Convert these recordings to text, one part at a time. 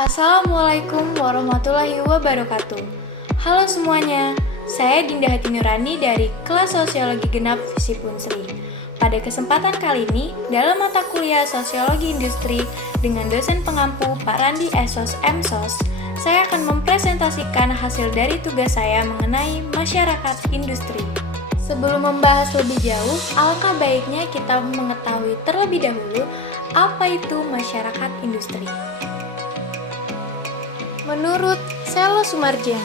Assalamualaikum warahmatullahi wabarakatuh. Halo semuanya, saya Dinda Hati Nurani dari kelas Sosiologi Genap Visip Unsri. Pada kesempatan kali ini, dalam mata kuliah Sosiologi Industri dengan dosen pengampu Pak Randi Esos MSos, saya akan mempresentasikan hasil dari tugas saya mengenai masyarakat industri. Sebelum membahas lebih jauh, alangkah baiknya kita mengetahui terlebih dahulu apa itu masyarakat industri. Menurut Selo Sumarjian,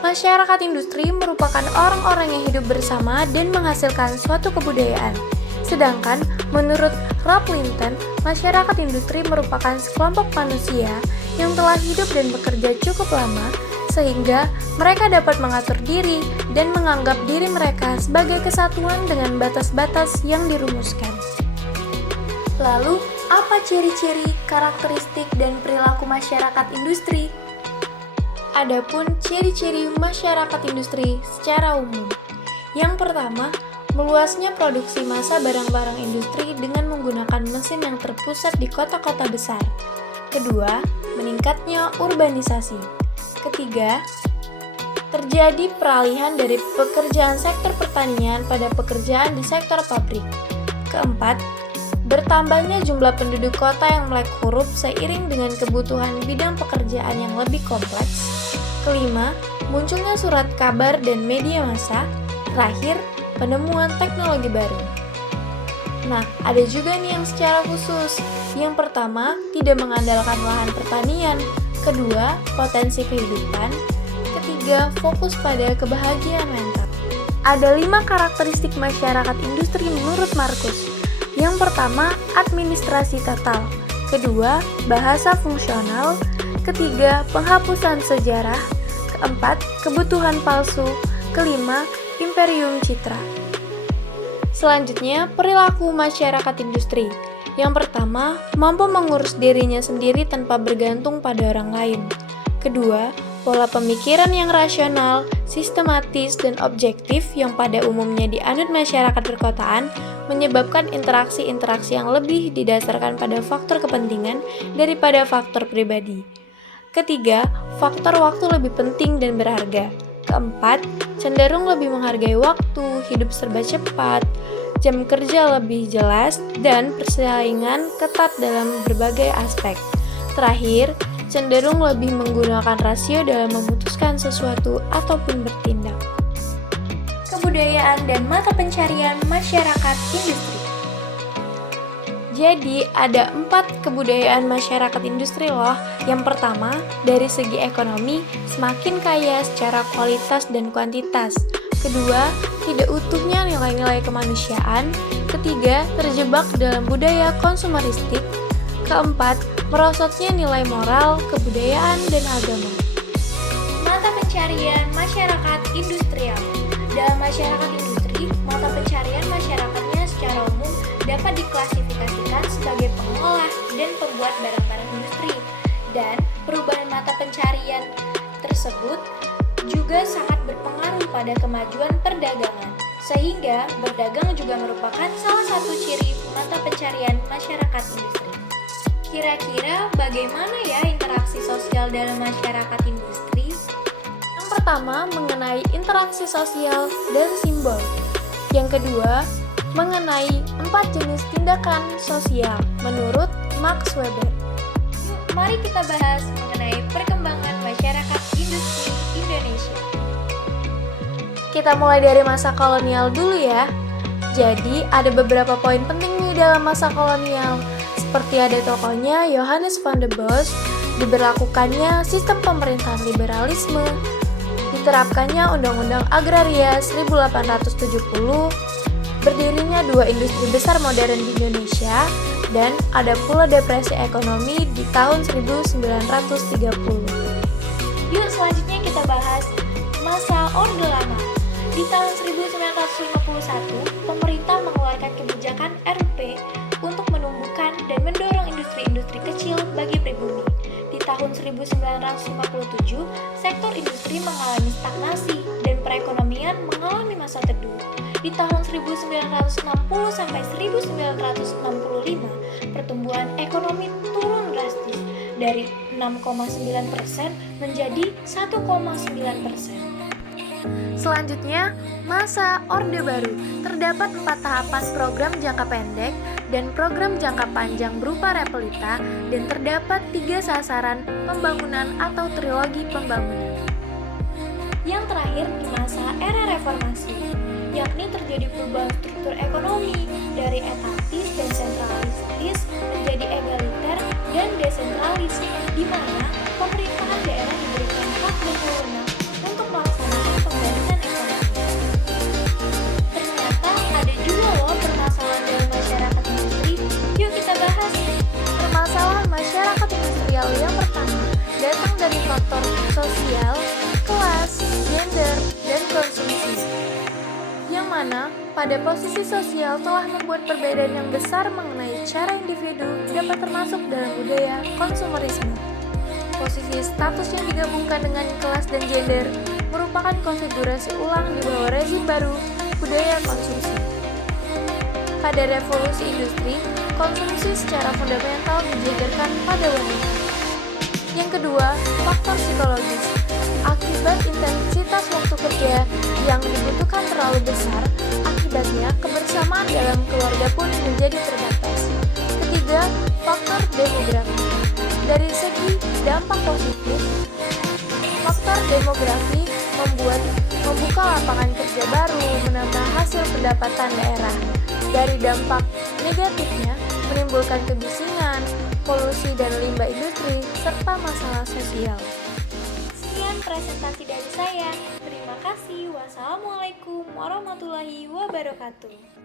masyarakat industri merupakan orang-orang yang hidup bersama dan menghasilkan suatu kebudayaan. Sedangkan menurut Rob Linton, masyarakat industri merupakan sekelompok manusia yang telah hidup dan bekerja cukup lama sehingga mereka dapat mengatur diri dan menganggap diri mereka sebagai kesatuan dengan batas-batas yang dirumuskan. Lalu, apa ciri-ciri, karakteristik, dan perilaku masyarakat industri? Adapun ciri-ciri masyarakat industri secara umum. Yang pertama, meluasnya produksi massa barang-barang industri dengan menggunakan mesin yang terpusat di kota-kota besar. Kedua, meningkatnya urbanisasi. Ketiga, terjadi peralihan dari pekerjaan sektor pertanian pada pekerjaan di sektor pabrik. Keempat, bertambahnya jumlah penduduk kota yang melek huruf seiring dengan kebutuhan bidang pekerjaan yang lebih kompleks. Kelima, munculnya surat kabar dan media massa. Terakhir, penemuan teknologi baru. Nah, ada juga nih yang secara khusus. Yang pertama, tidak mengandalkan lahan pertanian. Kedua, potensi kehidupan. Ketiga, fokus pada kebahagiaan mental. Ada 5 karakteristik masyarakat industri menurut Markus. Yang pertama, administrasi total. Kedua, bahasa fungsional. Ketiga, penghapusan sejarah. Keempat, kebutuhan palsu. Kelima, imperium citra. Selanjutnya, perilaku masyarakat industri. Yang pertama, mampu mengurus dirinya sendiri tanpa bergantung pada orang lain. Kedua, pola pemikiran yang rasional, sistematis, dan objektif yang pada umumnya dianut masyarakat perkotaan menyebabkan interaksi-interaksi yang lebih didasarkan pada faktor kepentingan daripada faktor pribadi. Ketiga, faktor waktu lebih penting dan berharga. Keempat, cenderung lebih menghargai waktu, hidup serba cepat, jam kerja lebih jelas, dan persaingan ketat dalam berbagai aspek. Terakhir, cenderung lebih menggunakan rasio dalam memutuskan sesuatu ataupun bertindak. Kebudayaan dan mata pencarian masyarakat industri. Jadi, ada 4 kebudayaan masyarakat industri loh. Yang pertama, dari segi ekonomi, semakin kaya secara kualitas dan kuantitas. Kedua, tidak utuhnya nilai-nilai kemanusiaan. Ketiga, terjebak dalam budaya konsumeristik. Keempat, merosotnya nilai moral, kebudayaan, dan agama. Mata pencarian masyarakat industrial. Dalam masyarakat industri, mata pencarian masyarakatnya secara umum dapat diklasifikasikan sebagai pengolah dan pembuat barang-barang industri. Dan perubahan mata pencarian tersebut juga sangat berpengaruh pada kemajuan perdagangan, sehingga berdagang juga merupakan salah satu ciri mata pencarian masyarakat industri. Kira-kira bagaimana ya interaksi sosial dalam masyarakat industri? Yang pertama, mengenai interaksi sosial dan simbol. Yang kedua, mengenai 4 jenis tindakan sosial menurut Max Weber. Yuk, mari kita bahas mengenai perkembangan masyarakat industri Indonesia. Kita mulai dari masa kolonial dulu ya. Jadi, ada beberapa poin penting nih dalam masa kolonial. Seperti ada tokohnya Johannes van der Bos, diberlakukannya sistem pemerintahan liberalisme, diterapkannya Undang-Undang Agraria 1870, berdirinya 2 industri besar modern di Indonesia, dan ada pula depresi ekonomi di tahun 1930. Yuk selanjutnya kita bahas masa Orde Lama. Di tahun 1951, pemerintah mengeluarkan kebijakan RP untuk menumbuhkan dan mendorong industri-industri kecil bagi pribumi. Di tahun 1957, sektor industri mengalami stagnasi dan perekonomian mengalami masa teduh. Di tahun 1960 sampai 1965, pertumbuhan ekonomi turun drastis dari 6,9% menjadi 1,9%. Selanjutnya, masa Orde Baru. Terdapat 4 tahapan program jangka pendek dan program jangka panjang berupa Repelita, dan terdapat 3 sasaran pembangunan atau trilogi pembangunan. Yang terakhir di masa era reformasi, yakni terjadi perubahan struktur ekonomi dari etatis dan sentralistis menjadi egaliter dan desentralis, di mana pemerintahan daerah diberikan hak dan wewenang untuk melaksanakan pembangunan ekonomi. Ternyata ada juga loh permasalahan dalam masyarakat industri. Yuk kita bahas. Permasalahan masyarakat industrial yang pertama datang dari faktor sosial, kelas, gender, dan konsumsi, yang mana pada posisi sosial telah membuat perbedaan yang besar mengenai cara individu dapat termasuk dalam budaya konsumerisme. Posisi status yang digabungkan dengan kelas dan gender merupakan konfigurasi ulang di bawah rezim baru budaya konsumsi. Pada revolusi industri, konsumsi secara fundamental dijajarkan pada wanita. Yang kedua, faktor psikologis. Akibat intensitas waktu kerja yang dibutuhkan terlalu besar, akibatnya kebersamaan dalam keluarga pun menjadi terbatas. Ketiga, faktor demografi. Dari segi dampak positif, faktor demografi membuka lapangan kerja baru, menambah hasil pendapatan daerah. Dari dampak negatifnya, menimbulkan kebisingan, polusi dan limbah industri, serta masalah sosial. Sekian presentasi dari saya. Terima kasih. Wassalamualaikum warahmatullahi wabarakatuh.